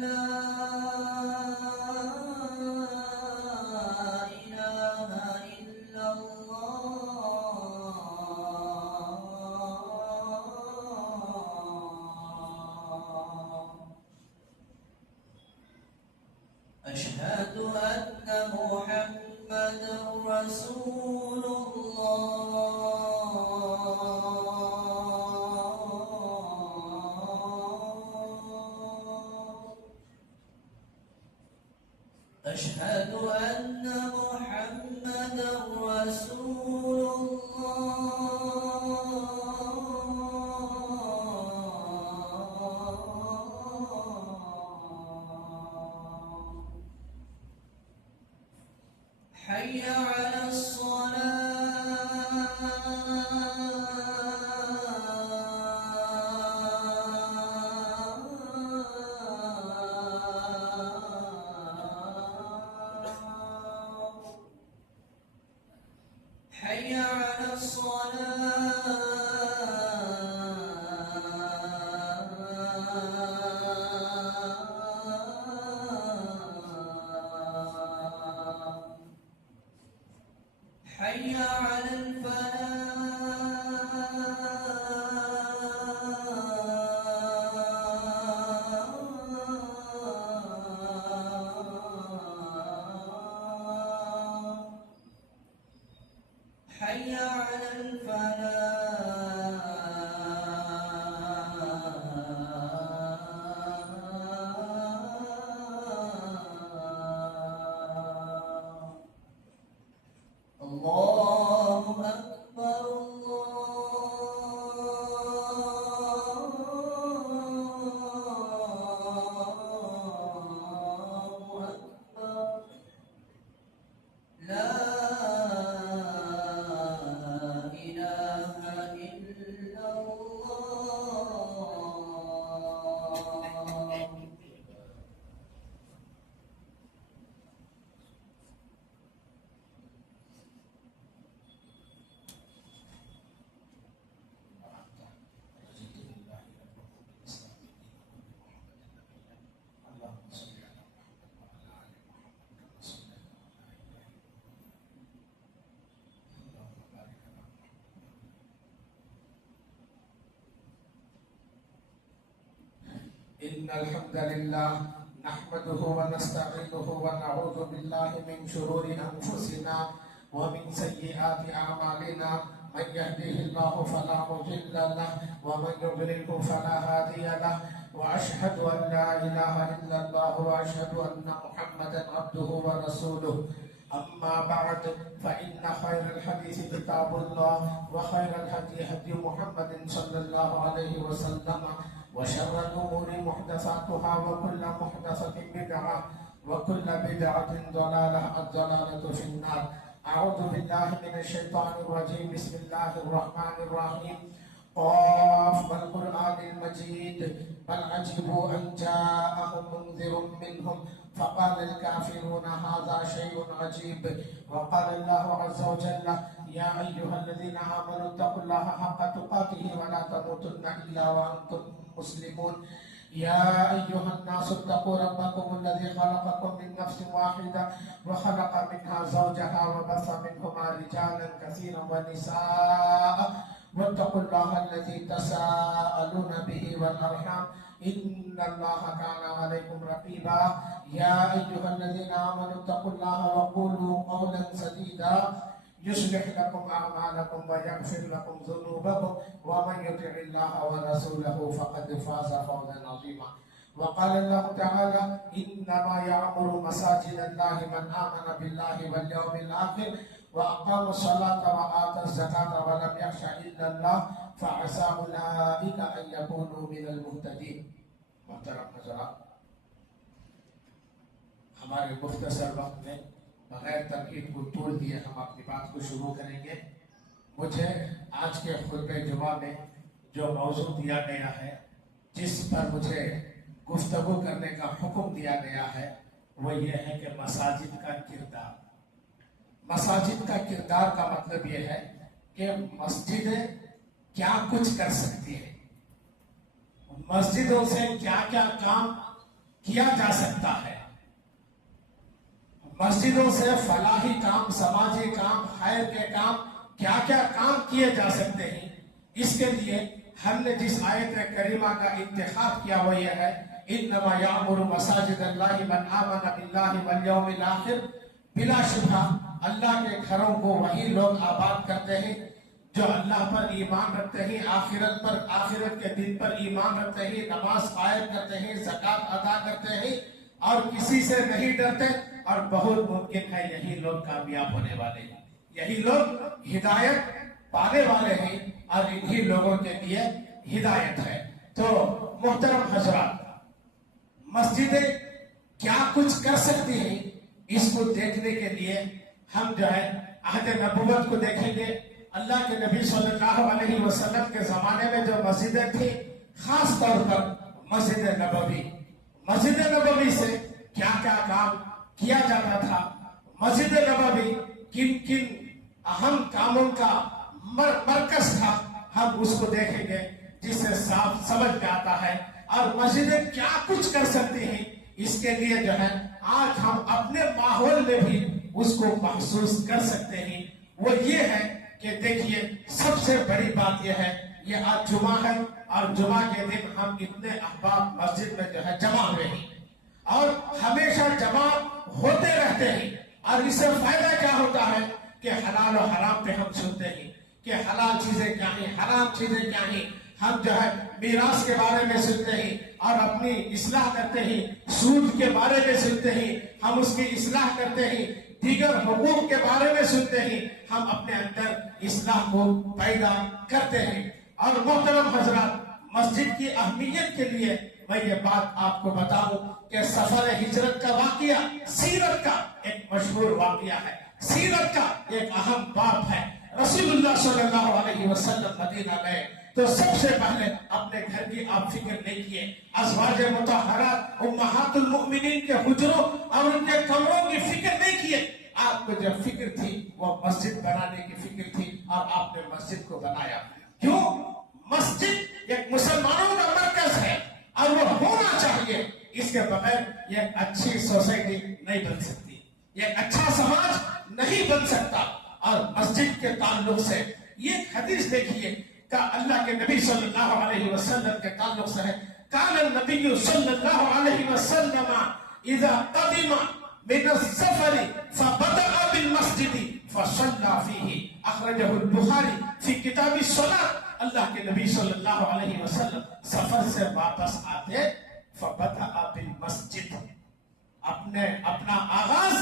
لا إله إلا الله. أشهد أن محمدا رسول الله. أشهد أن محمدا رسول الله. حي على الصلاة. حي على الصلاة. حي على الفلاح. حي على الفلاح. الله أكبر الله أكبر. لا إله إلا الله. إن الحمد لله نحمده ونستعينه ونعوذ بالله من شرور أنفسنا ومن سيئات أعمالنا. من يهده الله فلا مضل له ومن يضلله فلا هادي له. وأشهد أن لا إله إلا الله وأشهد أن محمدا عبده ورسوله. أما بعد فإن خير الحديث كتاب الله وخير الهدي هدي محمد صلى الله عليه وسلم. وشر الأمور محدثاتها وكل محدثة بدعة وكل بدعة ضلالة. الضلالة في النار. أعوذ بالله من الشيطان الرجيم. بسم الله الرحمن الرحيم. قاف والقرآن المجيد بل عجبوا أن جاءهم منذر منهم فقال الكافرون هذا شيء عجيب. وقال الله عز وجل يا أيها الذين آمنوا اتقوا الله حق تقاته ولا تموتن إلا وأنتم مسلمون. يا أيها الناس اتقوا ربكم الذي خلقكم من نفس واحدة وخلق منها زوجها وبث منهما رجالا كثيرا ونساء واتقوا الله الذي تساءلون به والأرحام إن الله كان عليكم رقيبا. يا أيها الذين آمنوا اتقوا الله وقولوا قولا سديدا يصلح لكم أعمالكم ويغفر لكم ذنوبكم ومن يطع الله ورسوله فقد فاز فوزا عظيما. وقال الله تعالى إنما يعمر مساجد الله من آمن بالله واليوم الآخر وأقام الصلاة وآتى الزكاة ولم يخش إلا الله فعسى أولئك أن يكونوا من المهتدين. محترم حضرات، ہمارے مختصر وقت میں بغیر تمہید کو طول دیے ہم اپنی بات کو شروع کریں گے. مجھے آج کے خطبہ جمعہ میں جو موضوع دیا گیا ہے، جس پر مجھے گفتگو کرنے کا حکم دیا گیا ہے، وہ یہ ہے کہ مساجد کا کردار. مساجد کا کردار کا مطلب یہ ہے کہ مسجدیں کیا کچھ کر سکتی ہے، مسجدوں سے کیا کیا کام کیا جا سکتا ہے؟ مسجدوں سے فلاحی کام، سماجی کام، خیر کے کام، کیا کیا کام کیے جا سکتے ہیں؟ اس کے لیے ہم نے جس آیت کریمہ کا انتخاب کیا وہ یہ ہے، انما یعمر مساجد اللہ من آمن باللہ والیوم الآخر، بلا شبہ اللہ کے گھروں کو وہی لوگ آباد کرتے ہیں جو اللہ پر ایمان رکھتے ہیں، آخرت کے دن پر ایمان رکھتے ہیں، نماز قائم کرتے ہیں، زکوٰۃ ادا کرتے ہیں اور کسی سے نہیں ڈرتے، اور بہت ممکن ہے یہی لوگ کامیاب ہونے والے ہیں، یہی لوگ ہدایت پانے والے ہیں، اور انہی لوگوں کے لیے ہدایت ہے۔ تو محترم حضرات، مسجدیں کیا کچھ کر سکتی ہیں، اس کو دیکھنے کے لیے ہم جو ہے عہد نبوت کو دیکھیں گے۔ اللہ کے نبی صلی اللہ علیہ وسلم کے زمانے میں جو مسجدیں تھیں، خاص طور پر مسجد نبوی سے کیا کیا کام کیا جاتا تھا، مسجد نبوی کن کن اہم کاموں کا مرکز تھا، ہم اس کو دیکھیں گے، جس سے صاف سمجھ میں آتا ہے۔ اور مسجدیں کیا کچھ کر سکتی ہیں، اس کے لیے جو ہے آج ہم اپنے ماحول میں بھی اس کو محسوس کر سکتے ہیں۔ وہ یہ ہے کہ دیکھیے، سب سے بڑی بات یہ ہے، یہ آج جمعہ ہے، اور جمعہ کے دن ہم اتنے احباب مسجد میں جو ہے جمع ہوئے ہیں، اور ہمیشہ جمع ہوتے رہتے ہیں، اور اس سے فائدہ کیا ہوتا ہے کہ حلال و حرام پہ ہم سنتے ہیں کہ حلال چیزیں کیا ہیں، حرام چیزیں کیا ہیں، ہم جو ہے میراث کے بارے میں سنتے ہیں اور اپنی اصلاح کرتے ہیں، سود کے بارے میں سنتے ہیں، ہم اس کی اصلاح کرتے ہیں، دیگر حقوق کے بارے میں سنتے ہیں، ہم اپنے اندر اصلاح کو پیدا کرتے ہیں۔ اور محترم حضرات، مسجد کی اہمیت کے لیے میں یہ بات آپ کو بتاؤں کہ سفر ہجرت کا واقعہ سیرت کا ایک مشہور واقعہ ہے، سیرت کا ایک اہم باب ہے۔ رسول اللہ صلی اللہ علیہ وسلم مدینہ گئے تو سب سے پہلے اپنے گھر کی آپ فکر نہیں کیے، ازواج مطہرات امہات المؤمنین کے حجروں اور ان کے کمروں کی فکر نہیں کیے، آپ کو جو فکر تھی وہ مسجد بنانے کی فکر تھی، اور آپ نے مسجد کو بنایا۔ کیوں؟ مسجد ایک مسلمانوں کا مرکز ہے اور وہ ہونا چاہیے، اس کے بغیر یہ ایک اچھی سوسائٹی نہیں بن سکتی، یہ ایک اچھا سماج نہیں بن سکتا۔ اور مسجد کے تعلق سے یہ حدیث دیکھیے کہ اللہ کے نبی صلی اللہ علیہ وسلم کے تعلق سے ہے، کان النبی صلی اللہ علیہ وسلم اذا قدم من السفر فبدأ بالمسجد فصلى فيه، اخرجہ البخاری فی کتاب الصلاۃ۔ اللہ کے نبی صلی اللہ علیہ وسلم سفر سے واپس آتے فبدأ بالمسجد، اپنا آغاز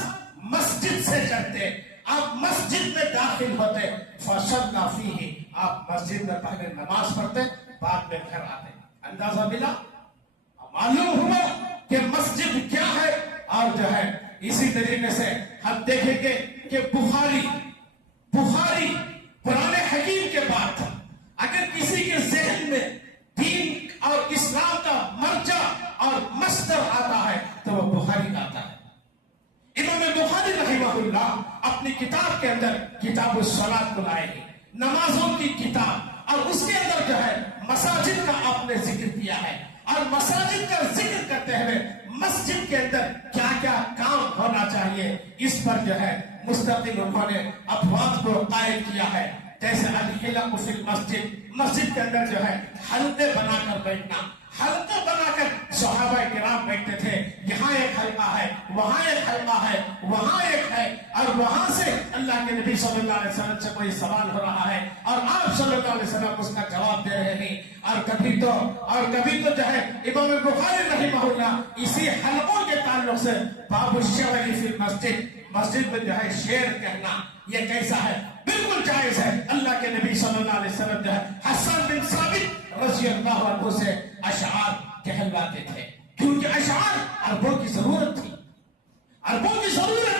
مسجد سے کرتے، آپ مسجد میں داخل ہوتے، فصلى فيه، آپ مسجد میں پہلے نماز پڑھتے، بعد میں گھر آتے۔ اندازہ ملا، معلوم ہوا کہ مسجد کیا ہے۔ اور جو ہے اسی طریقے سے ہم دیکھیں گے کہ بخاری قرآن حکیم کے بعد اگر کسی کے ذہن میں دین اور اسلام کا مرجع اور مصدر آتا ہے تو وہ بخاری کا آتا ہے۔ امام بخاری رحمہ اللہ اپنی کتاب کے اندر کتاب الصلاۃ کو لائے ہیں، نمازوں کی کتاب، اور اس کے اندر جو ہے مساجد کا آپ نے ذکر کیا ہے، اور مساجد کا ذکر کرتے ہوئے مسجد کے اندر کیا کیا کام ہونا چاہیے، اس پر جو ہے مستقل انہوں نے ابواب کو قائم کیا ہے۔ جیسے الحلق فی المسجد، مسجد کے اندر جو ہے حلقے بنا کر بیٹھنا، حلقے بنا کر صحابہ کرام بیٹھتے تھے، یہاں ایک حلقہ ہے، وہاں ایک حلقہ ہے، وہاں ایک ہے، اور وہاں سے اللہ کے نبی صلی اللہ علیہ وسلم سے کوئی سوال ہو رہا ہے اور آپ صلی اللہ علیہ وسلم اس کا جواب دے رہے ہیں۔ اور کبھی تو جو ہے امام بخاری رحمہ اللہ اسی حلقوں کے تعلق سے باب الشعر فی المسجد، مسجد میں جو ہے شعر کہنا یہ کیسا ہے؟ بالکل جائز ہے۔ اللہ کے نبی صلی اللہ علیہ وسلم جو ہے حسن بن ثابت رضی اللہ عنہ سے اشعار کہلواتے تھے، کیونکہ اشعار عربوں کی ضرورت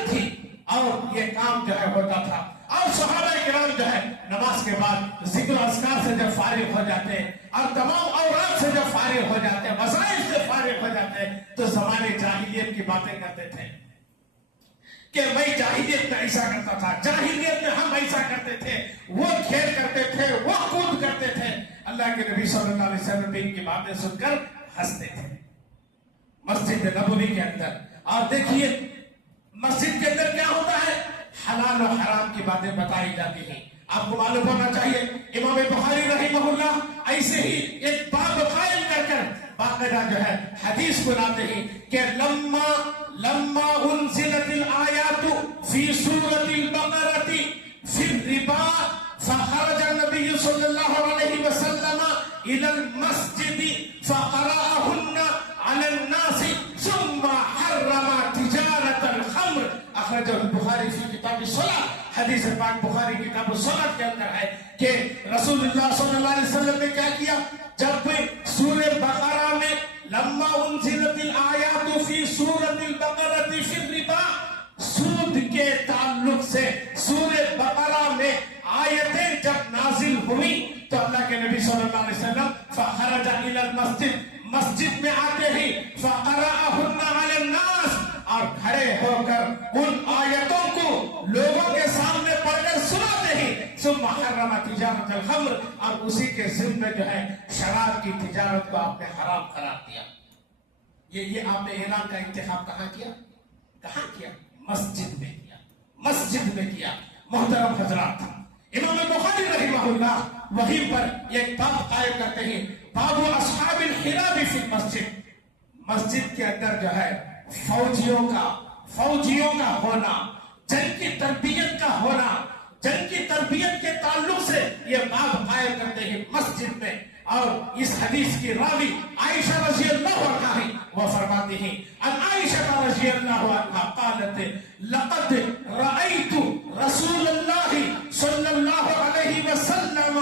تھی، اور یہ کام جو ہے ہوتا تھا۔ اور صحابہ کرام جو ہے نماز کے بعد ذکر و اذکار سے جب فارغ ہو جاتے اور تمام اوراد سے جب فارغ ہو جاتے، وظائف سے فارغ ہو جاتے، تو زمانے جاہلیت کی باتیں کرتے تھے کہ میں جاہلیت میں ایسا کرتا تھا، جاہلیت میں ہم ایسا کرتے تھے، وہ کھیل کرتے تھے، وہ کود کرتے تھے۔ اللہ کے نبی صلی اللہ علیہ وسلم ان کی باتیں سن کر ہنستے تھے۔ مسجد نبوی کے اندر. اور دیکھیے مسجد کے اندر کیا ہوتا ہے, حلال و حرام کی باتیں بتائی جاتی ہیں. آپ کو معلوم ہونا چاہیے امام بخاری رحمہ اللہ ایسے ہی ایک باب قائم کر کر باقاعدہ جو ہے حدیث بناتے ہیں کہ لما انزلت الآیات فی سورۃ البقرۃ فی الربا فخرج النبی صلی اللہ علیہ وسلم الى المسجد فقرأهن على الناس ثم حرم تجارة الخمر. اخرجہ البخاری فی کتاب الصلاۃ. حدیث پاک بخاری کتاب الصلاۃ کے اندر ہے کہ رسول اللہ صلی اللہ علیہ وسلم نے کیا کیا, جب سورہ بقرہ میں لما انزلت الآیات فی سورۃ البقرۃ فی الربا, سود کے تعلق سے سورہ بقرہ میں آیتیں جب نازل ہوئی تو اللہ کے نبی صلی اللہ علیہ وسلم فخرج الی المسجد, مسجد میں آتے ہی فقرأهن علی الناس, اور کھڑے ہو کر ان آیتوں کو لوگوں کے سامنے پڑھ کر سناتے ہی ثم حرم تجارت الخمر, اور اسی کے ضمن جو ہے شراب کی تجارت کو آپ نے حرام قرار دیا. یہ آپ نے اعلان کا انتخاب کہاں کیا؟ مسجد میں کیا, مسجد میں کیا. محترم حضرات, امام بخاری رحمہ اللہ وہیں پر ایک باب قائم کرتے ہیں, باب اصحاب الحراب فی المسجد. مسجد کے اندر جو ہے فوجیوں کا ہونا, جنگ کی تربیت کا ہونا, جنگ کی تربیت کے تعلق سے یہ باب قائم کرتے ہیں مسجد میں. اور اس حدیث کی راوی عائشہ رضی اللہ عنہا ہے, وہ فرماتی ہیں ان عائشہ رضی اللہ عنہا قالت لقد رأيت رسول اللہ صلی اللہ علیہ وسلم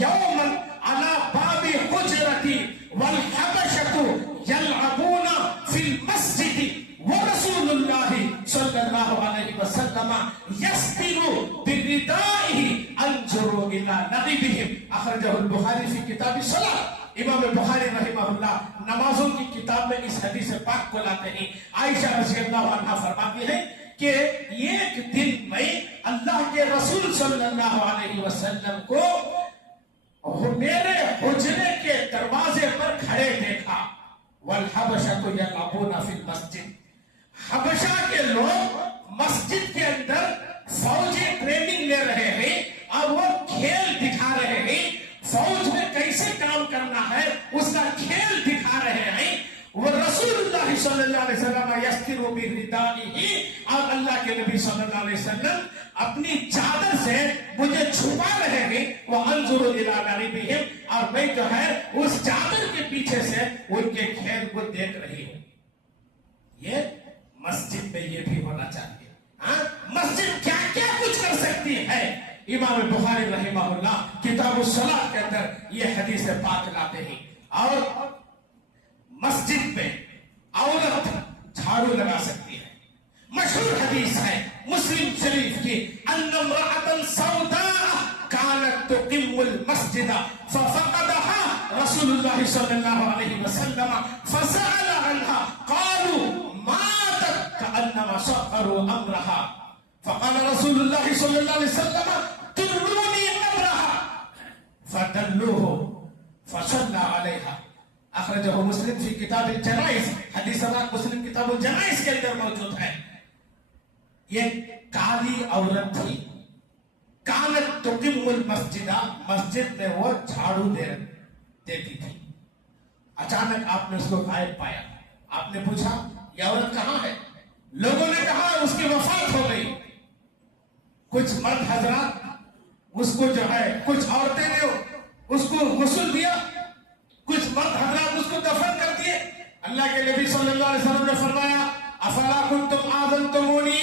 یوما على باب حجرتی والحبشة يلعبون في المسجد ورسول اللہ صلی اللہ علیہ وسلم يستر بردائه انظر الى نقبهم. اخرجہ البخاری فی کتاب الصلاۃ. امام بخاری رحمہ اللہ نمازوں کی کتاب میں اس حدیث پاک کو لاتے ہیں. عائشہ رضی اللہ عنہا فرماتی ہے کہ ایک دن میں اللہ کے رسول صلی اللہ علیہ وسلم کو میرے حجرے کے دروازے پر کھڑے دیکھا. والحبشۃ یلعبون فی المسجد, حبشہ کے لوگ مسجد کے اندر فوجی ٹریننگ لے رہے ہیں اور وہ کھیل دکھا رہے ہیں, فوج میں کیسے کام کرنا ہے اس کا کھیل دکھا رہے ہیں. وہ رسول اللہ صلی اللہ علیہ وسلم یستر بردائہ, اور اللہ کے نبی صلی اللہ علیہ وسلم اپنی چادر سے مجھے چھپا رہے ہیں. وانظر الی نقبہم, اور میں جو ہے اس چادر کے پیچھے سے ان کے کھیل کو دیکھ رہی ہوں. یہ مسجد میں یہ بھی ہونا چاہیے. مسجد کیا کیا کچھ کر سکتی ہے. امام بخاری رحمہ اللہ کتاب الصلاۃ کے اندر یہ حدیث پاک لاتے ہیں. اور مسجد میں عورت جھاڑو لگا سکتی ہے. مشہور حدیث ہے مسلم شریف کی, ان امرأة سوداء كانت تقم المسجد ففقدها رسول اللہ صلی اللہ علیہ وسلم فسأل عنها قالوا ماتت كأنما صغروا امرها فقال رسول اللہ صلی اللہ علیہ وسلم دلوني قبرها فدلوه فصلى عليها. اخرجہ مسلم فی کتاب الجنائز. حدیث مسلم کتاب الجنائز کے اندر موجود ہے. یہ کالی عورت تھی, کانت تقم المسجد, مسجد میں وہ جھاڑو دیتی تھی. اچانک آپ نے اس کو غائب پایا. آپ نے پوچھا یہ عورت کہاں ہے؟ لوگوں نے کہا اس کی وفات ہو گئی. کچھ مرد حضرات اس کو جو ہے, کچھ عورتیں نے اس کو غسل دیا, کچھ مرد حضرات اس کو دفن کر دیے. اللہ کے نبی صلی اللہ علیہ وسلم نے فرمایا افلا کنتم آذنتمونی,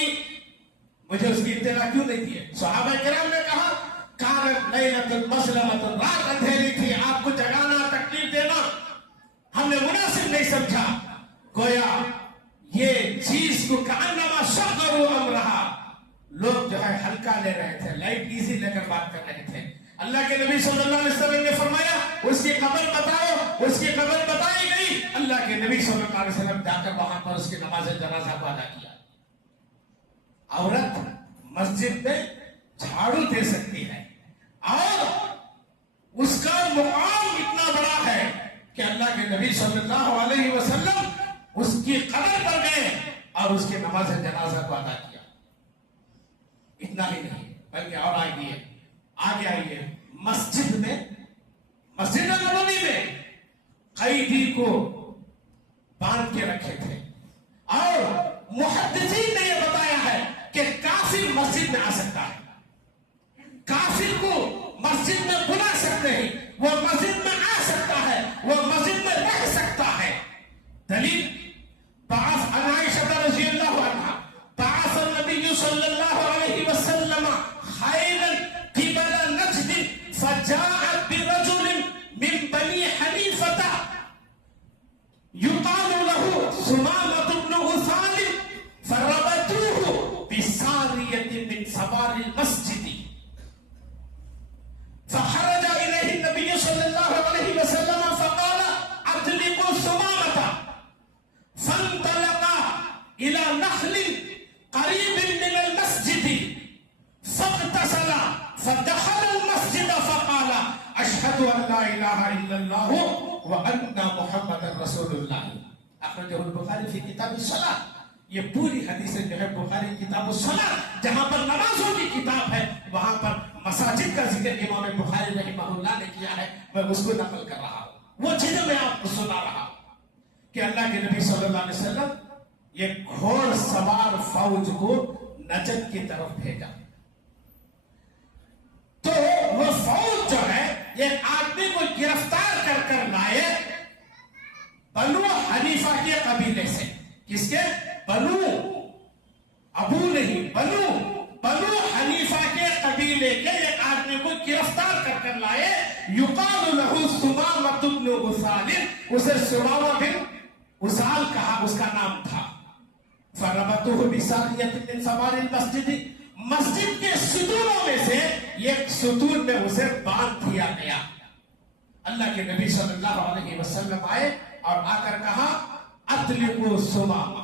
مجھے اس کی اطلاع کیوں نہیں دی ہے؟ صحابہ کرام نے کہا کانت لیلۃ مظلمۃ, رات اندھیری تھی, آپ کو جگانا تکلیف دینا ہم نے مناسب نہیں سمجھا. گویا یہ چیز کو کانما صغروا امرها, لوگ جو ہے ہلکا لے رہے تھے, لائٹ ایزی لے کر بات کر رہے تھے. اللہ کے نبی صلی اللہ علیہ وسلم نے فرمایا اس کی قبر بتاؤ, اس کی قبر بتائی گئی. اللہ کے نبی صلی اللہ علیہ وسلم جا کر وہاں پر اس کی نماز جنازہ کو ادا کیا. عورت مسجد میں جھاڑو دے سکتی ہے اور اس کا مقام اتنا بڑا ہے کہ اللہ کے نبی صلی اللہ علیہ وسلم اس کی قبر پر گئے اور اس کی نماز جنازہ کو ادا کیا. اتنا ہی نہیں بلکہ اور آگے آئیے مسجد میں، مسجد نبوی میں قیدی کو باندھ کے رکھے تھے اور محدثین نے یہ بتایا ہے کہ کافر مسجد میں آ سکتا ہے، کافر کو مسجد میں بلا سکتے ہیں، وہ مسجد میں آ سکتا ہے، وہ مسجد میں رہ سکتا ہے. دلیل بعث عائشہ رضی اللہ عنہا بعث النبی صلی اللہ علیہ وسلم خیلا قبل نجد فجاءت برجل من بنی حنیفہ يقال له ثمامة بن أثال فربطوه بسارية من سوار المسجد فخرج إليه النبي صلى الله عليه وسلم فقال أطلقوا ثمامة فانطلق إلى نخل قريب من المسجد فاغتسل فدخل المسجد فقال أشهد أن لا إله إلا الله وَأَنَّ مُحَمَّدًا رَسُولُ اللَّهِ اخرجہ البخاری فی کتاب الصلاۃ. یہ پوری حدیث جو ہے بخاری کتاب الصلاۃ، جہاں پر نمازوں کی کتاب ہے وہاں پر مساجد کا ذکر امام بخاری رحمہ اللہ نے کیا ہے. میں اس کو نقل کر رہا ہوں، وہ چیزیں میں آپ کو سنا رہا ہوں کہ اللہ کے نبی صلی اللہ علیہ وسلم یہ گھوڑ سوار فوج کو نجد کی طرف بھیجا. تو وہ فوج جو ہے ایک آدمی کو گرفتار کر کر لائے بنو حنیفہ کے قبیلے سے. کس کے؟ بنو، ابو نہیں، بنو حنیفہ کے قبیلے کے ایک آدمی کو گرفتار کر کر لائے. یقال له ثمامة بن أثال، اسے ثمامہ بن أثال کہا، اس کا نام تھا. فربطوه بساریة من سوار المسجد، مسجد کے ستونوں میں سے ایک ستون میں اسے باندھ دیا گیا. اللہ کے نبی صلی اللہ علیہ وسلم آئے اور آ کر کہا اطلقوا ثمامہ،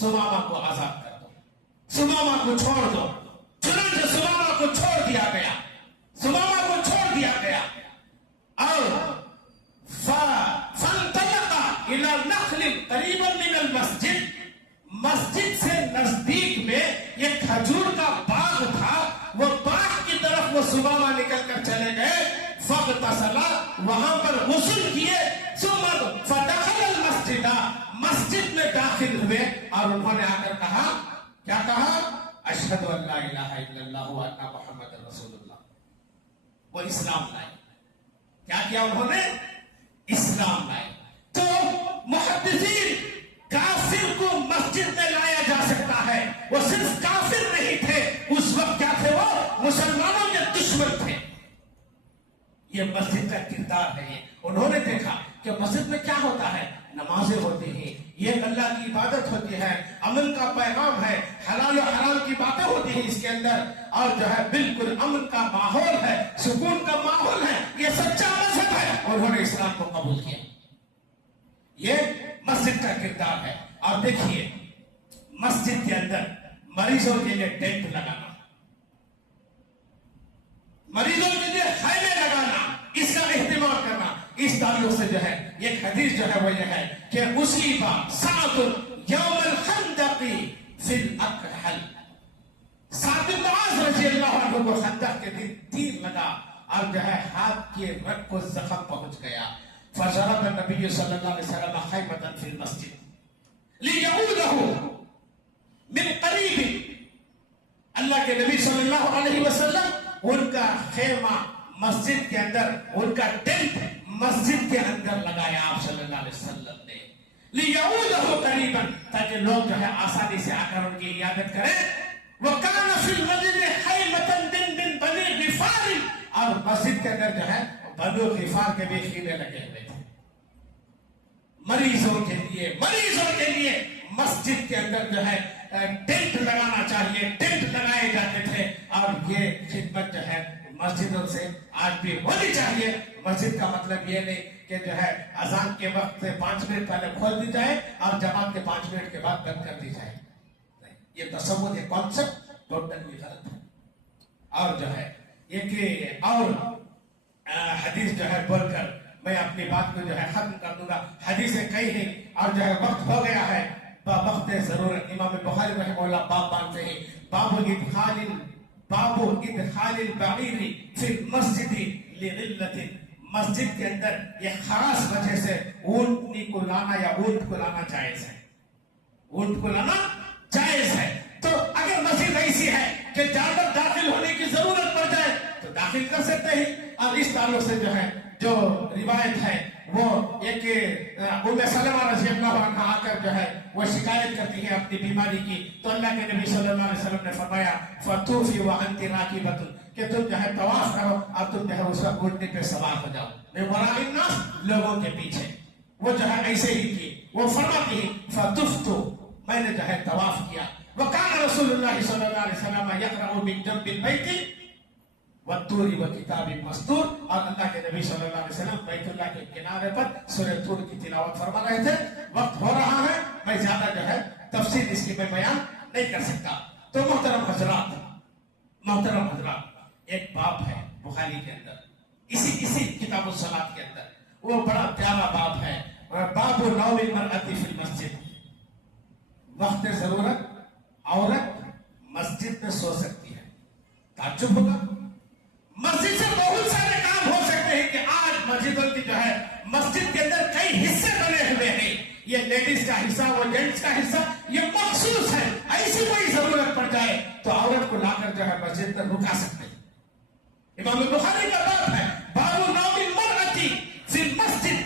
ثمامہ کو آزاد کر دو، ثمامہ کو چھوڑ دو. چنانچہ ثمامہ کو چھوڑ دیا گیا، ثمامہ کو چھوڑ دیا گیا. اور فانطلق الى نخل قریبا من المسجد، مسجد سے نزدیک میں ایک کھجور کا باغ تھا، وہ باغ کی طرف وہ ثمامہ نکل کر چلے گئے. فاغتسل، وہاں پر غسل کیے. ثم فدخل المسجد، مسجد میں داخل ہوئے اور انہوں نے آ کر کہا، کیا کہا؟ اشہد ان لا الہ الا اللہ وان محمد رسول اللہ. وہ اسلام لائے. کیا کیا انہوں نے؟ اسلام لائے. تو محدثین کافر کو مسجد میں لایا جا سکتا ہے. وہ صرف کافر نہیں تھے اس وقت، کیا تھے؟ وہ مسلمانوں کے دشمن تھے. یہ مسجد کا کردار ہے. انہوں نے دیکھا کہ مسجد میں کیا ہوتا ہے، نمازیں ہوتی ہیں، یہ اللہ کی عبادت ہوتی ہے، امن کا پیغام ہے، حلال و حرام کی باتیں ہوتی ہیں اس کے اندر، اور جو ہے بالکل امن کا ماحول ہے، سکون کا ماحول ہے. یہ سچا مذہب ہے. انہوں نے اسلام کو قبول کیا. یہ مسجد کا کردار ہے. اور دیکھیے مسجد کے اندر مریضوں کے لیے ٹینٹ لگانا، مریضوں کے لیے خیمے لگانا، اس کا اہتمام کرنا. اس تعلق سے جو ہے ایک حدیث جو ہے وہ یہ ہے کہ اصیب سعد یوم الخندق فی الاکحل. سعد بن معاذ رضی اللہ عنہ کو خندق کے دن تیر لگا اور جو ہے ہاتھ کے رگ کو زخم پہنچ گیا. فضرب النبی صلی اللہ علیہ وسلم خیمة فی المسجد لیعوده من قریب. اللہ کے نبی صلی اللہ علیہ وسلم ان کا خیمہ مسجد کے اندر، ان کا ٹینٹ مسجد کے اندر لگایا آپ صلی اللہ علیہ وسلم نے. لیعوده قریبا، تاکہ لوگ جو ہے آسانی سے آ کر ان کی عیادت کریں. وکان فی المسجد خیمة من بنی غفار، اور مسجد کے اندر جو ہے بنو غفار کے بھی خیمے لگے ہوئے تھے. مریضوں کے لیے مسجد کے اندر جو ہے ٹینٹ لگانا چاہیے، ٹینٹ لگائے جاتے تھے. اور یہ خدمت جو ہے مسجدوں سے آج بھی ہونی چاہیے. مسجد کا مطلب یہ نہیں کہ جو ہے اذان کے وقت سے 5 منٹ پہلے کھول دی جائے اور جماعت کے 5 منٹ کے بعد بند کر دی جائے. یہ تصور، یہ کانسیپٹ ٹوٹلی غلط ہے. اور جو ہے ایک اور حدیث جو ہے بول کر میں اپنی بات کو جو ہے ختم کر دوں گا. حدیثیں کئی ہیں اور جو ہے وقت ہو گیا ہے. وقت ضرورت امام بخاری رحمہ اللہ باب باندھتے ہیں باب ادخال البعیر فی المسجد لغلۃ. مسجد کے اندر یہ خاص وجہ سے اونٹنی کو لانا یا اونٹ کو لانا جائز ہے. اونٹ کو لانا جائز ہے. تو اگر مسجد ایسی ہے کہ جانور داخل ہونے کی ضرورت پڑ جائے تو داخل کر سکتے ہیں. اور اس تعلق سے جو ہے جو روایت ہے وہ ایک ام سلمہ رضی اللہ عنہا آ کر جو ہے وہ شکایت کرتی ہے اپنی بیماری کی. تو اللہ کے نبی صلی اللہ علیہ وسلم نے فرمایا فطوفی وانت راکبۃ کہ تم جو ہے طواف کرو اور تم جو ہے اس وقت اونٹنے پہ سوار ہو جاؤ. من وراء الناس لوگوں کے پیچھے. وہ جو ہے ایسے ہی کی. وہ فرماتی ہے فطفت میں نے جو ہے طواف کیا. وکان رسول اللہ صلی اللہ علیہ وسلم یقرأ من جنب البیت والطور وکتاب مستور. اور اللہ کے نبی صلی اللہ علیہ وسلم بیت اللہ کے کنارے پر سورہ طور کی تلاوت فرما رہے تھے. وقت ہو رہا ہے میں زیادہ جو ہے تفصیل اس کی میں بیان نہیں کر سکتا. تو محترم حضرات ایک باب ہے بخاری کے اندر اسی کتاب الصلاۃ کے اندر. وہ بڑا پیارا باب ہے. باب نوم المرأۃ فی المسجد. وقت ضرورت عورت مسجد میں سو سکتی ہے. تعجب ہوگا. مسجد سے بہت سارے کام ہو سکتے ہیں کہ آج مسجدوں کی جو ہے مسجد کے اندر کئی حصے بنے ہوئے ہیں. یہ لیڈیز کا حصہ وہ جینٹس کا حصہ یہ مخصوص ہے. ایسی کوئی ضرورت پڑ جائے تو عورت کو لا کر جو ہے مسجد میں رکا سکتے ہیں. امام بخاری کا باب ہے باب نوم المرأۃ فی المسجد.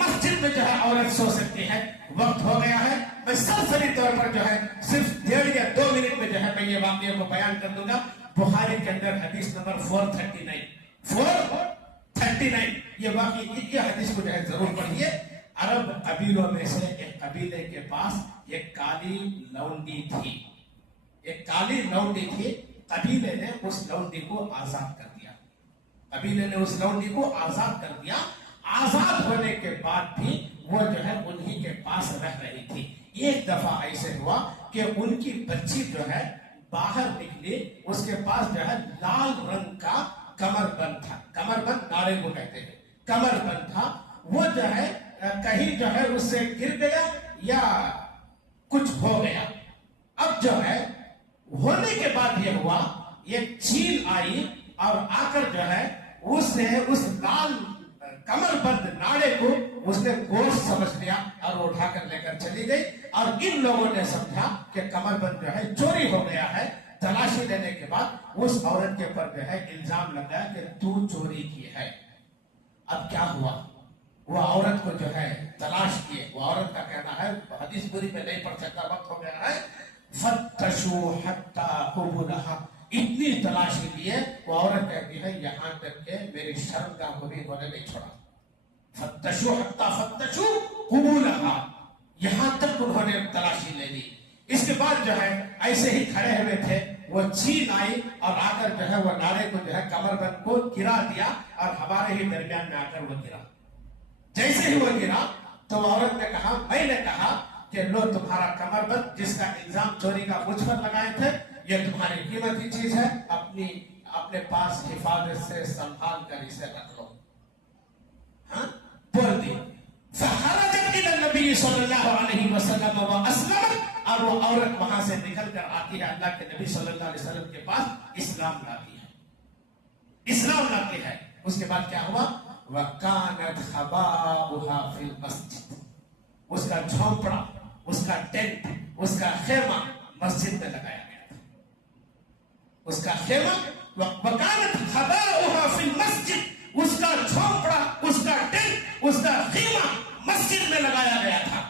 مسجد میں جو ہے عورت سو سکتی ہے. وقت ہو گیا ہے. میں سرسری طور پر جو ہے صرف 1.5 یا 2 منٹ میں جو ہے میں یہ واقعہ کو بیان کر دوں گا. بخاری کے اندر حدیث نمبر 439 یہ واقعی یہ حدیث کو جو ہے ضرور پڑھیے. عرب قبیلوں میں سے ایک قبیلے کے پاس ایک کالی لونڈی تھی. ایک کالی لونڈی تھی. قبیلے نے اس لونڈی کو آزاد کر دیا. قبیلے نے اس لونڈی کو آزاد کر دیا. آزاد ہونے کے بعد بھی وہ جو ہے انہی کے پاس رہ رہی تھی. ایک دفعہ ایسے ہوا کہ ان کی بچی جو ہے باہر نکلی. اس کے پاس جو ہے لال رنگ کا کمر بند تھا. کمر بند ناڑے کو کہتے ہیں. کمر بند تھا. وہ جو ہے کہیں جو ہے اس سے گر گیا یا کچھ ہو گیا. اب جو ہے ہونے کے بعد یہ ہوا ایک چیل آئی اور آ کر جو ہے اس نے اس لال کمر بند ناڑے کو اس نے گوشت سمجھ لیا اور وہ اٹھا کر لے کر چلی گئی. اور ان لوگوں نے سمجھا کہ کمر بند جو ہے چوری ہو گیا ہے. تلاشی لینے کے بعد اس عورت کے اوپر جو ہے الزام لگایا کہ تو چوری کی ہے. اب کیا ہوا؟ وہ عورت کو جو ہے تلاش کیے. وہ عورت کا کہنا ہے حدیث پوری میں نہیں پڑھ سکتا وقت ہو گیا ہے. فتشوا حتی قبولها. اتنی تلاشی لیے وہ عورت کہتی ہے یہاں تک کہ میری شرمگاہ کو بھی انہوں نے نہیں چھوڑا. فتشوا حتی فتشوا قبولها. یہاں تک انہوں نے تلاشی لے لی. اس کے بعد جو ہے ایسے ہی کھڑے ہوئے تھے. وہ چیل آئی اور آ کر جو ہے وہ ناڑے کو جو ہے کمر بند کو گرا دیا اور ہمارے ہی درمیان میں آ کر وہ گرا. جیسے ہی وہ گرا تو عورت نے کہا میں نے کہا کہ لو تمہارا کمر بند جس کا الزام چوری کا مجھ پر لگائے تھے یہ تمہاری قیمتی چیز ہے. اپنے پاس حفاظت سے سنبھال کر اسے رکھ لو. ہاں بول دی. فخرجت الى النبي صلی اللہ علیہ وسلم واسلمت. اور وہ عورت وہاں سے نکل کر آتی ہے اللہ کے نبی صلی اللہ علیہ وسلم کے پاس. اسلام لاتی ہے. اسلام لاتی ہے. اس کے بعد کیا ہوا؟ وَكَانَتْ خَبَاؤُهَا فِي الْمَسْجِدِ. اس کا جھونپڑا اس کا ٹینٹ اس کا خیمہ مسجد میں لگایا گیا تھا. اس کا خیمہ وَكَانَتْ خَبَاؤُهَا فِي الْمَسْجِدِ. اس کا جھونپڑا اس کا ٹینٹ اس کا خیمہ مسجد میں لگایا گیا تھا.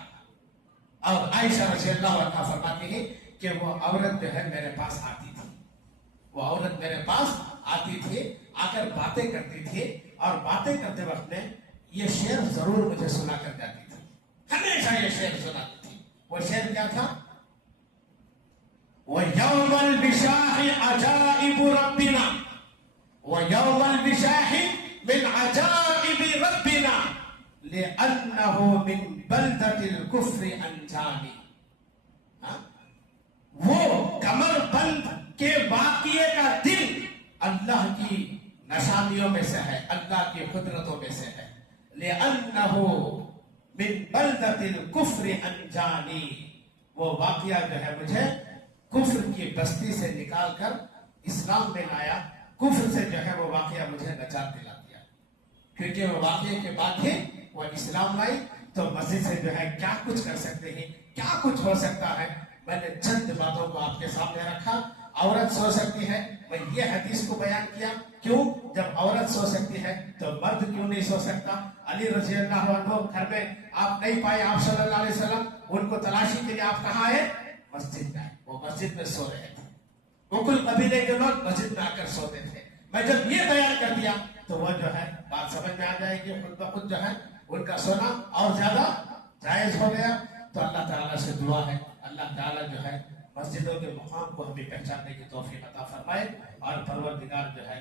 اور عائشہ رضی اللہ عنہا فرماتی ہے کہ وہ عورت جو ہے میرے پاس آتی تھی. وہ عورت میرے پاس آتی تھی آ کر باتیں کرتی تھی اور باتیں کرتے وقت میں یہ شعر ضرور مجھے سنا کر جاتی تھی. ہمیشہ یہ شعر سناتی تھی. وہ شعر کیا تھا؟ وَيَوْمَ الْبِشَاحِ عَجَائِبُ رَبِّنَا وَيَوْمَ الْبِشَاحِ مِنْ عَجَائِبِ رَبِّنَا لِأَنَّهُ مِنْ بَلْدَةِ الْكُفْرِ أَنْجَانِ. وہ کمر بند کے واقعے کا دن اللہ کی نشانیوں میں سے ہے. اللہ کی قدرتوں میں سے ہے. لأنه من بلدة الكفر انجانی، وہ واقعہ جو ہے مجھے کفر کی بستی سے نکال کر اسلام میں لایا، کفر سے جو ہے وہ واقعہ مجھے نجات دلا دیا، کیونکہ وہ واقعے کے بعد ہی وہ اسلام لائی۔ تو مسجد سے جو ہے کیا کچھ کر سکتے ہیں، کیا کچھ ہو سکتا ہے۔ میں نے چند باتوں کو آپ کے سامنے رکھا۔ عورت سو سکتی ہے، میں یہ حدیث کو بیان کیا، کیوں؟ جب عورت سو سکتی ہے تو مرد کیوں نہیں سو سکتا؟ علی رضی اللہ عنہ گھر میں آپ نہیں پائے آپ صلی اللہ علیہ وسلم، ان کو تلاشی کے لیے آپ کہاں آئے؟ مسجد میں۔ وہ مسجد میں سو رہے تھے، وہ کل قبیلے کے لوگ مسجد میں آ کر سوتے تھے۔ میں جب یہ بیان کر دیا تو وہ جو ہے بات سمجھ میں آ جائے گی، خود بخود جو ہے ان کا سونا اور زیادہ جائز ہو گیا۔ تو اللہ تعالیٰ سے دعا ہے اللہ تعالیٰ جو ہے مسجدوں کے مقام کو ہمیں پہچاننے کی توفیق عطا فرمائے، اور پروردگار جو ہے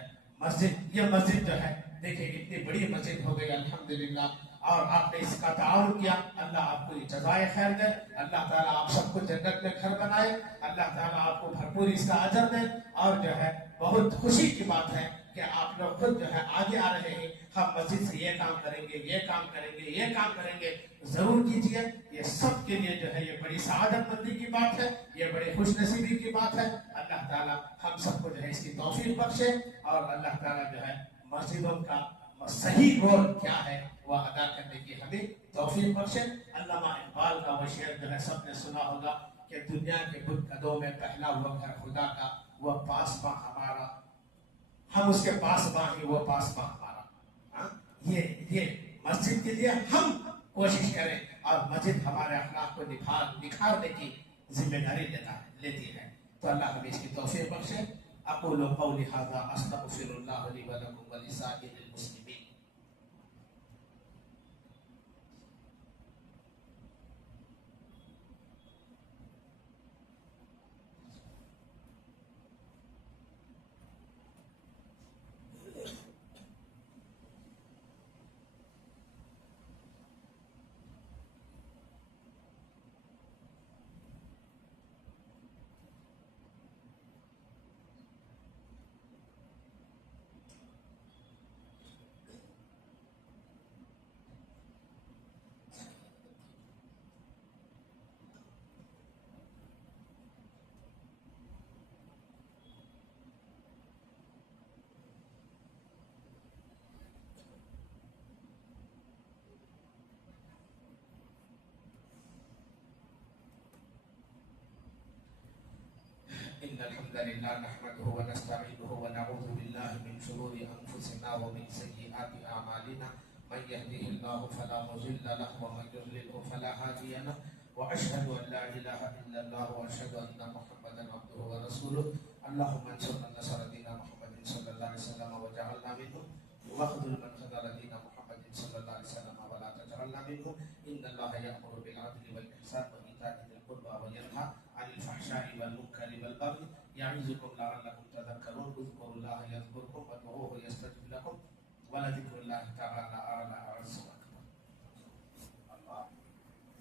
یہ مسجد جو ہے دیکھیں اتنی بڑی مسجد ہو گئی الحمدللہ، اور آپ نے اس کا تعاون کیا، اللہ آپ کو جزائے خیر دے، اللہ تعالیٰ آپ سب کو جنت میں گھر بنائے، اللہ تعالیٰ آپ کو بھرپور اس کا اجر دے۔ اور جو ہے بہت خوشی کی بات ہے کہ آپ لوگ خود جو ہے آگے آ رہے ہیں، ہم مسجد سے یہ کام کریں گے، یہ کام کریں گے، یہ کام کریں گے، ضرور کیجئے۔ یہ سب کے لیے جو ہے یہ بڑی سعادت مندی کی بات ہے، یہ بڑی خوش نصیبی کی بات ہے۔ اللہ تعالیٰ ہم سب کو جو ہے اس کی توفیق بخشے، اور اللہ تعالیٰ جو ہے مسجدوں کا صحیح رول کیا ہے وہ ادا کرنے کی ہمیں توفیق بخشے۔ علامہ اقبال کا وہ شعر جو ہے سب نے سنا ہوگا کہ دنیا کے بت قدوں میں پہلا وہ گھر خدا کا، وہ پاسباں ہمارا، ہم اس کے پاسباں ہی وہ پاسباں ہمارا۔ ہاں؟ یہ مسجد کے لیے ہم کوشش کریں، اور مسجد ہمارے اخلاق کو نکھارنے کی ذمہ داری لیتی ہے۔ تو اللہ ہمیں اس کی توفیق بخشے۔ اقول قولی ھذا استغفر اللہ لی ولکم ولسائر المسلمین۔ إن الحمد لله نحمده ونستعينه ونعوذ بالله من شرور أنفسنا ومن سيئات أعمالنا، من يهده الله فلا مضل له ومن يضلل فلا هادي له، وأشهد أن لا إله إلا الله وأشهد أن محمدا عبده ورسوله۔ اللهم انصر من نصر دين محمد صلى الله عليه وسلم وجعلنا منهم، واخذل من خذل دين محمد صلى الله عليه وسلم ولا تجعلنا منهم۔ إن الله يأمر بالعدل والإحسان وإيتاء ذي القربى وينهى عن الفحشاء والمنكر والبغي يعظكم لعلكم تذكرون۔ اذكروا الله يذكركم وادعوه يستجب لكم ولذكر الله تعالى